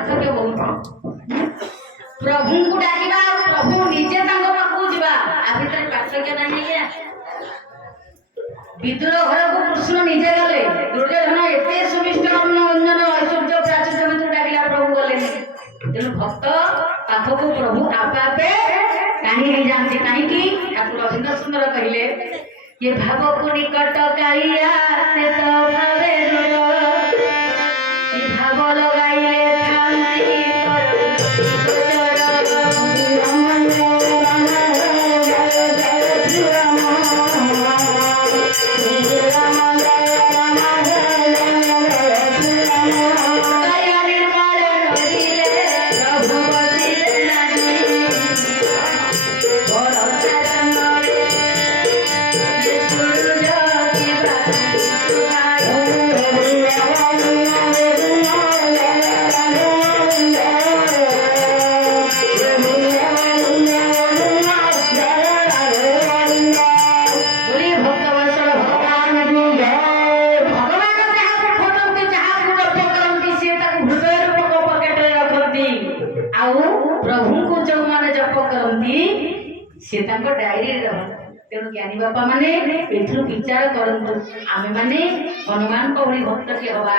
पार्थक्य बहुत प्रभु को डाकिबा प्रभु निजे तांको पाखु जिबा आ भितर पार्थक्य नाही है विद्रोह घर को कृष्ण निजे गले दुर्योधन एते सुमिष्ट अंजन ऐश्वर्य प्राचुर्य भितर डाकिला प्रभु गले तेणु भक्त पाखको प्रभु आपे आपे कहीं नहीं जानते कहीं की ठाकुर रविंद्र सुंदर कहले ये भाव को निकट कालिया से तो भावे दूर ये भाव लगाइले शांति डायरी तेणु ज्ञानी बापा माने विचार करतु आमे माने हनुमान को भली भक्त के हवा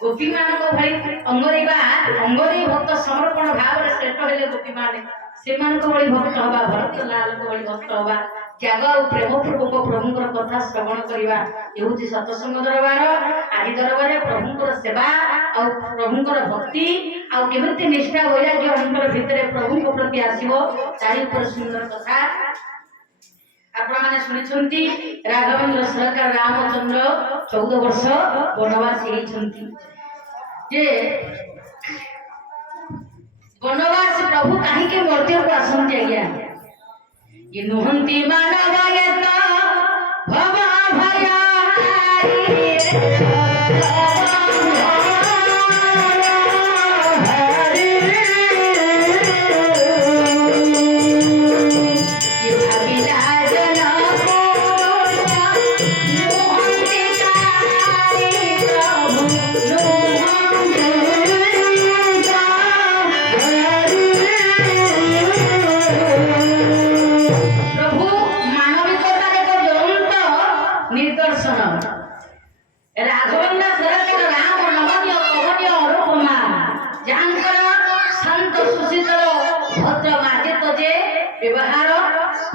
गोपी मान को भली अंगदेई भक्त समर्पण भाव रे श्रेष्ठ हेले गोपी माने से मान को भली भक्त हवा भरत लाल को भली भक्त हवा त्याग और प्रेम पूर्वक प्रभुंकर कथा श्रवण करवा ये सत्संग दरबार आदि दरबार प्रभुंकर सेवा और प्रभुंकर भक्ति और केमिति निष्ठा वैराग्य अंतर भितर प्रभु प्रति आसीबो तारी पर सुंदर कथा आपण माने सुनिछंती राघवेंद्र सरकार रामचंद्र 14 वर्ष वनवास हेइछंती जे वनवास प्रभु काहे के मर्त्य को आसंती आज्ञा ये नुहंती मानवयत भव भयारी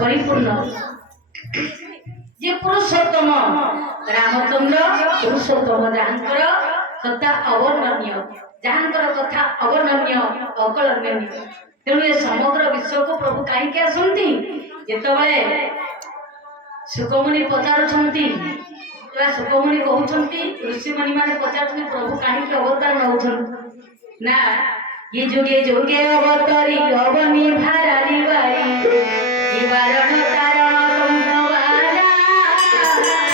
परिपूर्ण जे पुरुषोत्तम रामचंद्र पुरुषोत्तम जहांकर कथा अवर्णनीय जहांकर कथा अवर्णनीय अकलनीय तेणु ये समग्र विश्व को प्रभु कहीं आसती जिते सुखमुनि पचारुंट सुखमुनि कहते ऋषिमुनि मैंने पचार प्रभु कहीं अवतार नौ ना ये जुगे जुगे अवतरी अवनी भाराली बारी वारण तारण संभवाना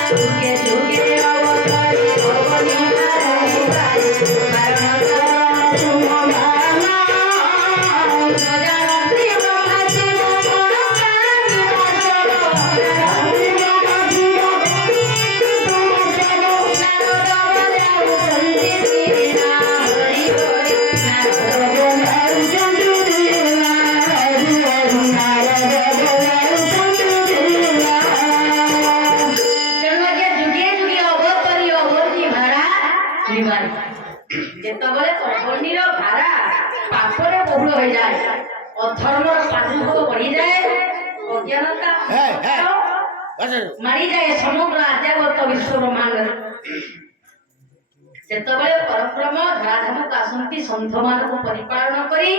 जुगे जुगे अवतरी अवनी भाराली बारी वारण तारण संभवाना सजानंदी ब्रह्मा शिव मनोकामना अधर्मर प्रादुर्भाव बढ़ी जाए अज्ञानता मारी जाए समग्र आद्यागत विश्व ब्रह्मांड से परब्रह्म धराधाम को आसती संत मान को परिपालन करी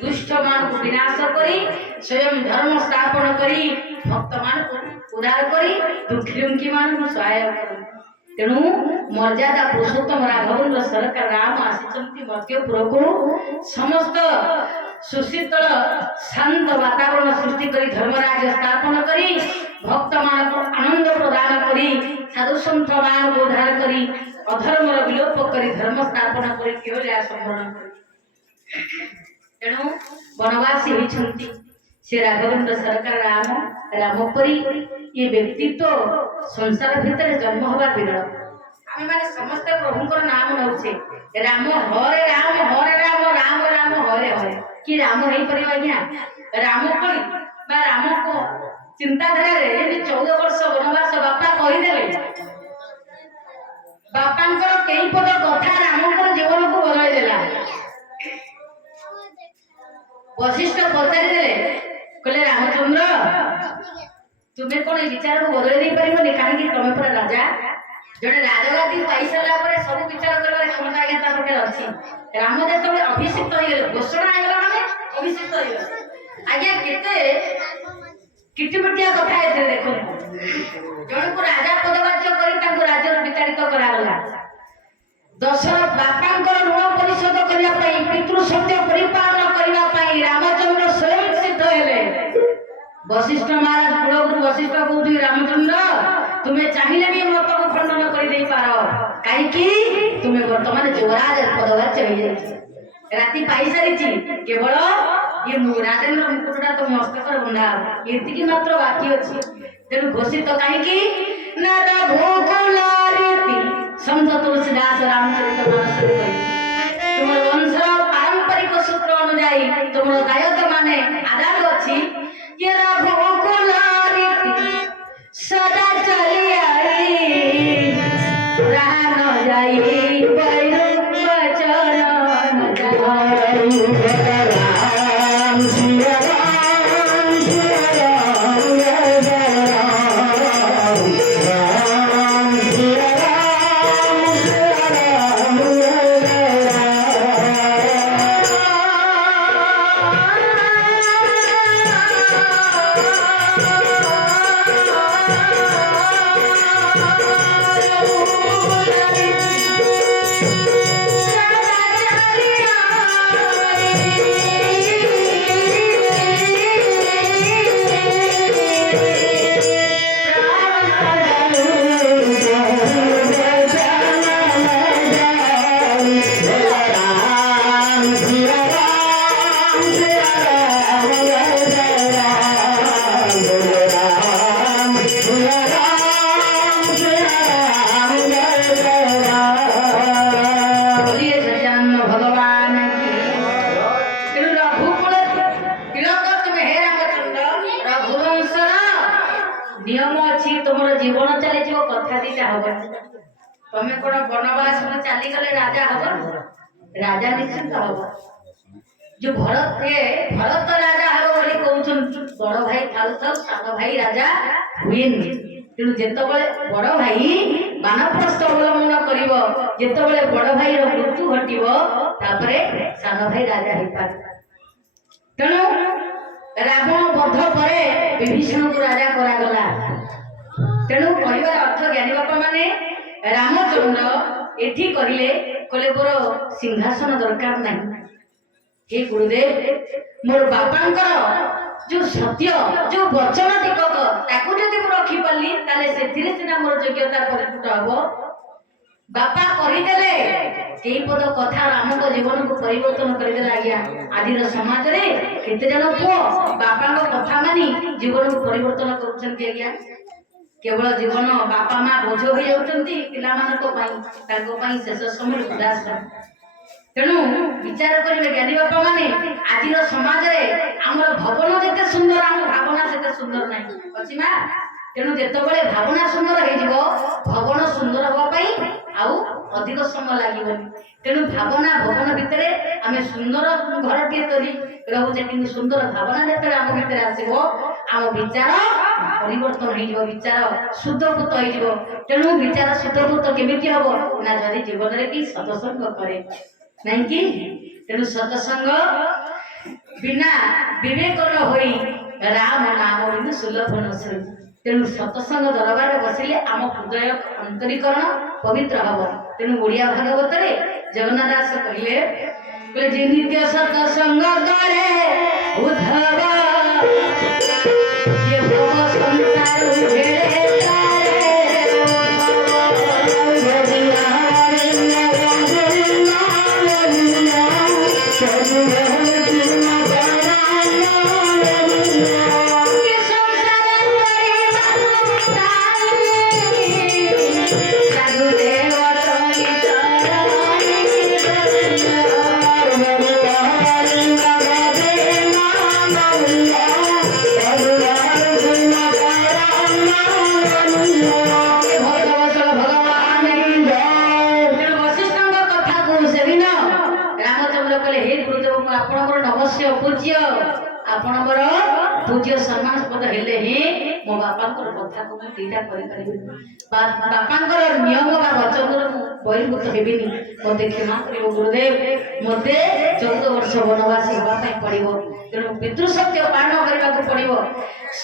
दुष्ट मान को विनाश करी स्वयं धर्म स्थापन करी भक्त मान को उद्धार करी दुखी मान को सहायक करी तेणु मर्यादा पुरुषोत्तम राघवेंद्र सरकार राम आसी मध्यपुर को समस्त सुशीतल शांत वातावरण सृष्टि करी धर्मराज स्थापन करी भक्त मान को आनंद प्रदान करी साधु सन्थ मान को उद्धार करी अधर्मर विलोप करी धर्म स्थापन करी केवल संवरण करी तेणु वनवासी होइछंती से राघवेंद्र सरकार राम राम परी ये व्यक्तित्व संसार भितर जन्म हवा विरल आमे माने समस्त प्रभुंकर नाम नउछे राम हरे राम हरे हरे कि राम नहीं परिवा आज्ञा राम को बा राम को चिंताधारा रे 14 वर्ष वनवास बापा कहिदेले बापांकर कई पद कथा रामकर जीवन को बदलाई देला वशिष्ठ पचारि देले कहले रामचंद्र तुम्हें कौन विचार को बदल नहीं पारिबनी काहे तुम पर राजा जड़े राजगादी पाई सारा पर सब विचार करबार क्षमता आज्ञा ता पटे अछि राम जेतबे अभिषिक्त होय गेले घोषणा आगला माने अभिषिक्त होय गेले आज्ञा केते किटिपटिया कथा एते देखो जण को राजा पदवाच्य करी ताको राज्य विताड़ित करा गला दशरथ बापांकर ऋण परिशोध करिया पई पितृ सत्य परिपालन करिया पई रामचंद्र स्वयं सिद्ध हेले वशिष्ठ महाराज कुलगुरु वशिष्ठ कहउथि रामचंद्र तुम्हें चाहिए भी मत को खंडन कर दे पारो काहे कि तुम्हें वर्तमान युवराज पदवाच्य हो जाई राती पाई सारी केवल ये राजेंद्र मुकुटटा तो मस्तक बंधा एतिकी मात्र बाकी अछि तेणु घोषित काहे कि नर भोगलारीति संत तुलसीदास रामचरितमानस तुम वंश पारंपरिक सूत्र अनुसार तुम दायित्व माने आधार अछि ये भोगलारीति सदा चली आई रहा न जाई बैरुख बचन न जाई राम सिया राम सिया राम राम सिया राम नियम अच्छी तुम जीवन चली जीव कथा दीटा हम तमें कौन वनवास में चली गले राजा हम राजा निश्चिंत हम जो भरत थे भरत राजा हम बोली कहउछन बड़ भाई थाउ थाउ सान भाई राजा हुएनि तेणु जेतबेले बड़ भाई मानप्रस्थ अवलंबन करिवो जेतबेले बड़ भाई रो मृत्यु घटिवो तापरे सान भाई राजा हेई पारे तेणु रावण बध पर विभीषण को राजा करा गला तेणु कहबार अर्थ ज्ञानी बापा माने रामचंद्र एठी कहिले कहले मोर सिंहासन दरकार नहीं हे गुरुदेव मोर बापांकर जो सत्य जो वचन टिकक ताकू जदि मु रखी पाली ताले सेथिरे सिना मोर योग्यता परिपूर्ण हबो बापा कहिदेले केई पद कथा रामक जीवन को परिवर्तन करिदेला आज्ञा आदिर समाज रे केते जन पुओ बापा को कथा मानी जीवन को परिवर्तन करूछन आज्ञा केवल जीवन बापा मां बोझ हो जाउछंती पिला मानक पई ताको पई शेष समय उदास तेणु विचार करिवे ज्ञानी बापा माने आदिर समाज रे हमर भवन जेते सुंदर हम भावना सेते सुंदर नाही अछि मा तेणु जेतबेले भावना सुंदर हे जिवो भवन सुंदर होबा पई आउ अधिक समय लागिबनी तेणु भावना भवन भितरे आमे सुंदर घर के तरी रहउचे किंतु सुंदर भावना जेते आम भितरे आसीबो आम विचार परिवर्तन हे जिवो विचार शुद्धपुत हे जिवो तेणु विचार शुद्धपुत केमिति हबो ना जदि जीवन रे कि सत्संग करे नहीं कि तेणु सत्संग बिना विवेक होई राम नाम बिनु सुलभ नसई तेणु सत्संग दरबार बसिले आम हृदय अंतरीकरण पवित्र हब तेणु ओडिया भागवत रे जगन्नाथ दास कहले जे नित्य सत्संग करे उद्धव ये भव संसार उधेड़े କହିଲେ ହେ ଗୁରୁଦେବ ମୁଁ ଆପଣଙ୍କର ନବଶ୍ୟ ପୂଜ୍ୟ ଆପଣଙ୍କର ପୂଜ୍ୟ ସମ୍ମାନ ପଦ ହେଲେ ହିଁ ମୋ ବାପାଙ୍କର କଥାକୁ ମୁଁ ଦିଟା କରିପାରିବି ବାପାଙ୍କର ନିୟମ ବା ବଚନରୁ ମୁଁ ବହିର୍ଭୂତ ହେବିନି ମୋତେ କ୍ଷମା କରିବ ଗୁରୁଦେବ ମୋତେ 14 ବର୍ଷ ବନବାସ ହେବା ପାଇଁ ପଡ଼ିବ ତେଣୁ ପିତୃ ସତ୍ୟ ପାଳନ କରିବାକୁ ପଡ଼ିବ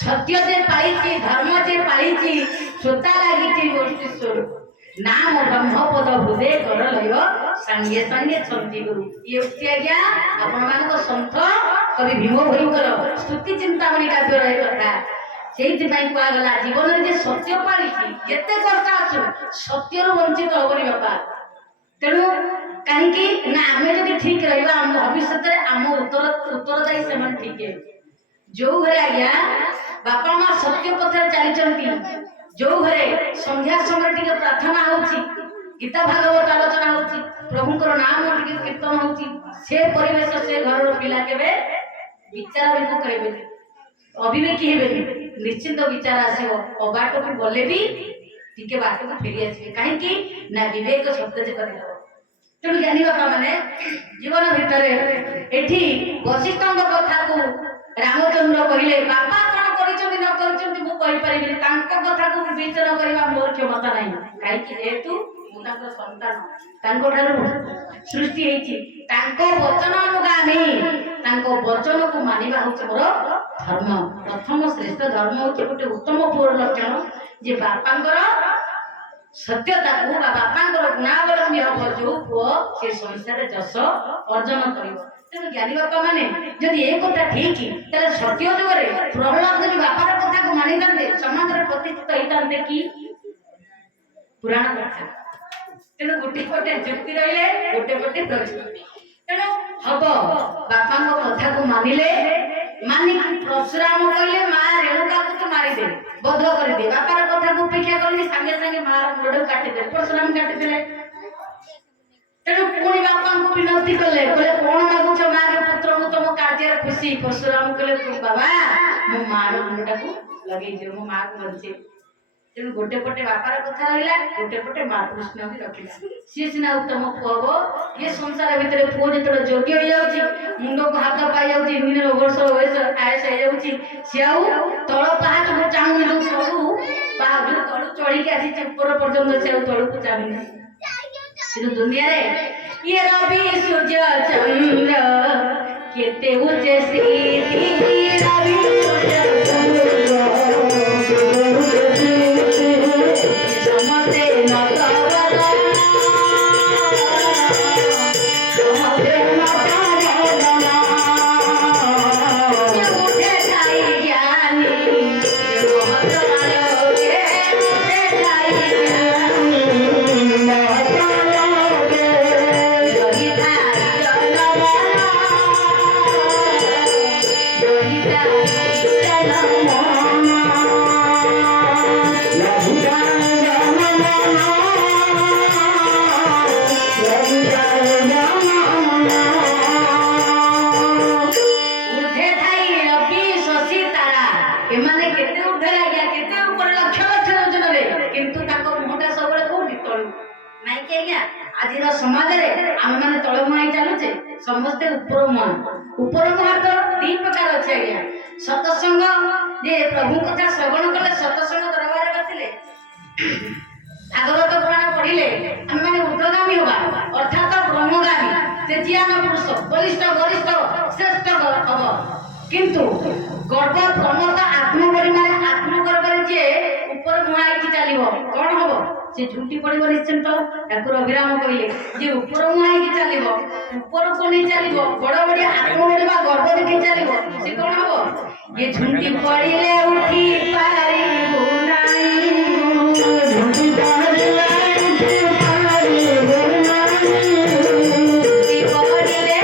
ସତ୍ୟ ଯେ ପାଇଛି ଧର୍ମ ଯେ ପାଇଛି ସୋତା ଲାଗିଛି ଗୋଷ୍ଠୀଶ୍ୱର नाम ब्रह्मपद हृदय कर लइब संगे संगे छंती गुरु ये उक्ति आज्ञा आपण मानक संत कवि भीम भयंकर स्तुति चिंतामणि काव्य रहे कथा सेति पई कुआ गला जीवन रे जे सत्य पालिछि केते कष्ट आछु सत्य रो वंचित होबनी बापा तेणु कहीं कि ना आमे जदि ठीक रहबा हम भविष्य रे हम उत्तरदायी से मन ठीक है जो घरे आज्ञा बापा मां सत्य पथ चली चलती जो घरे संध्या समय टिके प्रार्थना होची गीता भागवत आलोचना होची प्रभुଙ୍କର नाम टिके कीर्तन होची से परिवेश से घर पिला केबे विचार बिंदु करेबे अविवेकी हेबे निश्चित विचार आसीबो अबाट को गले भी टिके बाट को फेरी आसीबे काहे कि ना विवेक शब्द जे करलो तेणु ज्ञानी बापा माने जीवन भितरे एठी वशिष्ठଙ୍କ कथा को रामचंद्र कहिले बापा कोन करिचंती न करिचंती मु कहि परिबे तांको कथा को विचार करबा मोर क्षमता नाही काहे कि हेतु मु तांको संतान तांको ठारू सृष्टि हेची तांको वचन अनुगामी तांको वचन को मानिबा होछ मोर धर्म प्रथम श्रेष्ठ धर्म होछ गोटे उत्तम पूर्ण लक्षण जे बापांकर सत्यता को बापांकर गुणावलंबी हो जो पुओ से संसार जस अर्जन करिवो तेणु ज्ञानी बापा माने जदि ए कथा ठीक ताले सत्य जुगरे प्रहलाद जदि बापार कथा को मानि तांते समाज रे प्रतिष्ठित होइतांते कि पुराण कथा तेणु गोटे गोटे जुक्ति रहिले गोटे गोटे प्रश्न तेणु हबो बापांको कथा को मानिले मानि परशुराम कहले मा रेणुका को तो मारि दे बध कर दे बापार कथा को उपेक्षा करली संगे संगे मा गोड़ काटि दे परशुराम काटि देले तेणु पुणी बापा को विनती कले बोले कौन मागुच माँ के पुत्र को तुम कार्य खुशी परशुराम कले बाबा मो मार मुंडा को लगे जे मो माँ को बंचे तेणु गोटे पटे बापार कथा रहिला गोटे पटे माँ कृष्ण भी रखिला सी सिना उत्तम पुओ ये संसार भितर पुओ जेतले योग्य हो जाउची मुंडो को हाथ पाई जाउची विभिन्न वर्ष वयस आयस हो जाउची से आउ तळ पहाच को चाहू जो तळु पहाड़ तळु चढ़ी के आसी ऊपर पर्यंत से तळु को चाहू किंतु दुनिया रे ये रवि सूर्य चंद्र केते ऊंचे श्री रवि सूर्य चंद्र समते न कवला समते न कवला ये उठे ठाई ज्ञानी ये महत्वालो के उठे ठाई ज्ञानी आज समाज रे आम माने तळ मुहाई चालुचे समस्ते ऊपर मुहा तो तीन प्रकार अछि आज्ञा सत्संग जे प्रभु कथा श्रवण कले सत्संग दरबार बसिले भागवत पुराण पढ़िले हम माने ऊर्ध्वगामी होबा अर्थात ब्रह्मगामी से ज्ञान पुरुष बलिष्ठ वरिष्ठ श्रेष्ठ हबो किंतु गर्व प्रमोद आत्मपरिमाण आत्मगर्व जे ऊपर मुहाई की चलिबो कोन हबो से झुंटी पड़िबो निश्चिंत ठाकुर अभिराम कहले जे ऊपर मुहाई की चलिबो ऊपर को नहीं चलिबो बड़ बड़ आत्मगर्व गर्व देखि चलिबो से कोन हबो ये झुंटी पड़िले उठी पारिबो नाही झुंटी पड़िले उठी पारिबो नाही पड़िले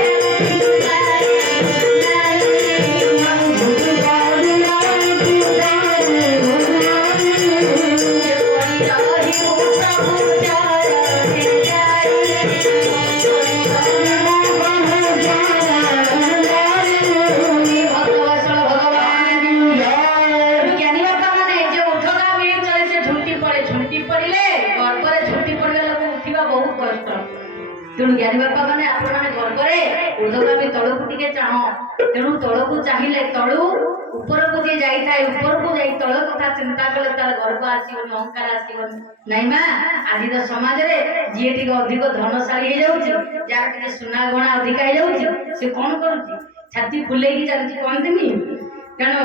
भगवान ज्ञानी बापा ତେଣୁ ଜ୍ଞାନୀ ବାପା ମାନେ ଆପଣ ମାନେ ଗର୍ବରେ ଉର୍ଦ୍ଧ୍ୱଗାମୀ ତଳକୁ ଟିକେ ଚାହଁ। ତେଣୁ ତଳକୁ ଚାହିଁଲେ ତଳୁ ଉପରକୁ ଯିଏ ଯାଇଥାଏ, ଉପରକୁ ଯାଇ ତଳ କଥା ଚିନ୍ତା କଲେ ତାର ଗର୍ବ ଆସିବନି, ଅହଙ୍କାର ଆସିବନି। ନାଇଁ ମା, ଆଜିର ସମାଜରେ ଯିଏ ଟିକେ ଅଧିକ ଧନଶାଳୀ ହେଇଯାଉଛି, ଯାହାର ଟିକେ ସୁନା ଗହଣା ଅଧିକା ହେଇଯାଉଛି, ସେ କଣ କରୁଛି? ଛାତି ଫୁଲେଇକି ଚାଲିଛି କହନ୍ତିନି। ତେଣୁ